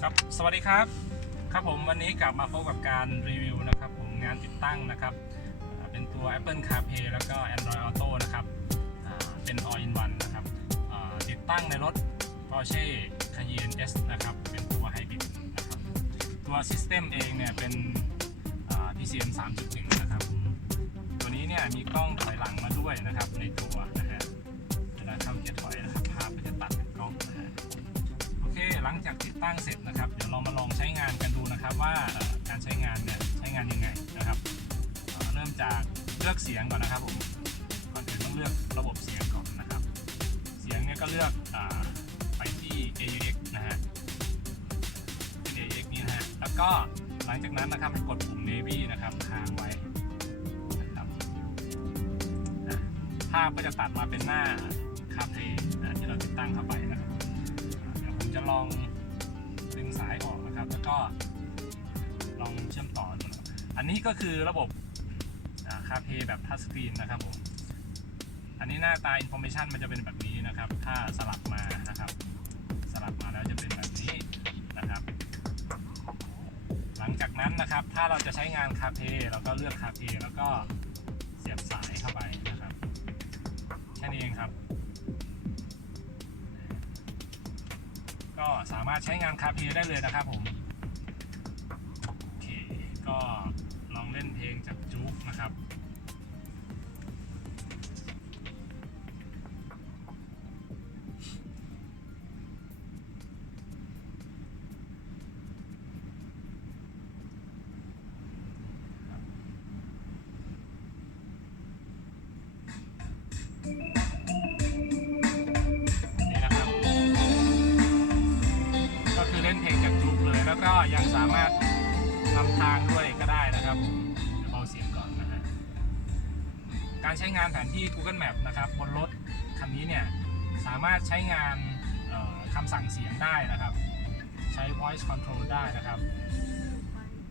ครับสวัสดีครับ ครับผมวันนี้กลับมาพบกับการรีวิวนะครับผมงานติดตั้งนะครับ เป็นตัว Apple CarPlay แล้วก็ Android Auto นะครับเป็น All in One นะครับติดตั้งในรถ Porsche Cayenne S นะครับเป็นตัว Hybrid นะครับตัว System เองเนี่ยเป็นอ่า PCM 3.1 นะครับ ตัวนี้เนี่ยมีกล้องถอยหลังมาด้วยนะครับในตัวนะฮะเวลาเข้าเกียร์ งจากติดตั้งเสร็จนะครับ เดี๋ยวเรามาลองใช้งานกันดูนะครับว่าการใช้งานเนี่ยใช้งานยังไงนะครับเเริ่มจากเลือกเสียงก่อนนะครับผมก่อนอื่นต้องเลือกระบบเสียงก่อนนะครับ เสียงเนี่ยก็เลือกอไปที่ AUX นะฮะเป็น AUX นี้นะฮะแล้วก็หลังจากนั้นนะครับกดปุ่ม Navy นะครับค้างไว้นะครับภาพก็จะตัดมาเป็นหน้าคาเพลที่เราติดตั้งเข้าไปนะครับ เดี๋ยวผมจะลอง นะครับ แล้วก็ลองเชื่อมต่อดูนะครับอันนี้ก็คือระบบคาเพแบบทัชสกรีนนะครับผม อันนี้หน้าตาอินโฟ a t ชันมันจะเป็นแบบนี้นะครับ ถ้าสลับมานะครับ สลับมาแล้วจะเป็นแบบนี้นะครับ หลังจากนั้นนะครับ ถ้าเราจะใช้งานคาเพเราก็เลือกคาเพแล้วก็เสียบสายเข้าไปนะครับ แค่นี้เองครับ ก็สามารถใช้งานคาเพได้เลยนะครับผมโอเคก็ลองเล่นเพลงจากจุ๊กนะครับ ก็ยังสามารถนำทางด้วยก็ได้นะครับผมเดี๋ยวเบาเสียงก่อนนะฮะการใช้งานแผนที่ Google Map นะครับบนรถคันนี้เนี่ยสามารถใช้งานคำสั่งเสียงได้นะครับ ใช้ voice control ได้นะครับ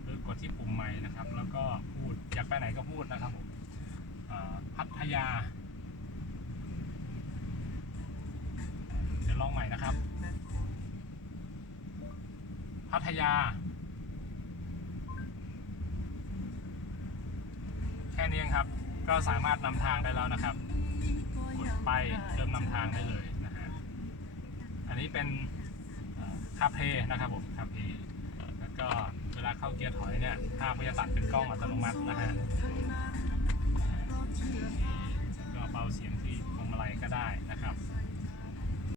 หรือกดที่ปุ่มไมค์นะครับ แล้วก็พูดอยากไปไหนก็พูดนะครับผมพัทยา พัทยา แค่นี้ครับ ก็สามารถนำทางได้แล้วนะครับ กดไปเริ่มนำทางได้เลยนะฮะ อันนี้เป็นคาเพนะครับผมคาเพแล้วก็เวลาเข้าเกียร์ถอยเนี่ยภาพก็จะตัดเป็นกล้องอัตโนมัตินะฮะ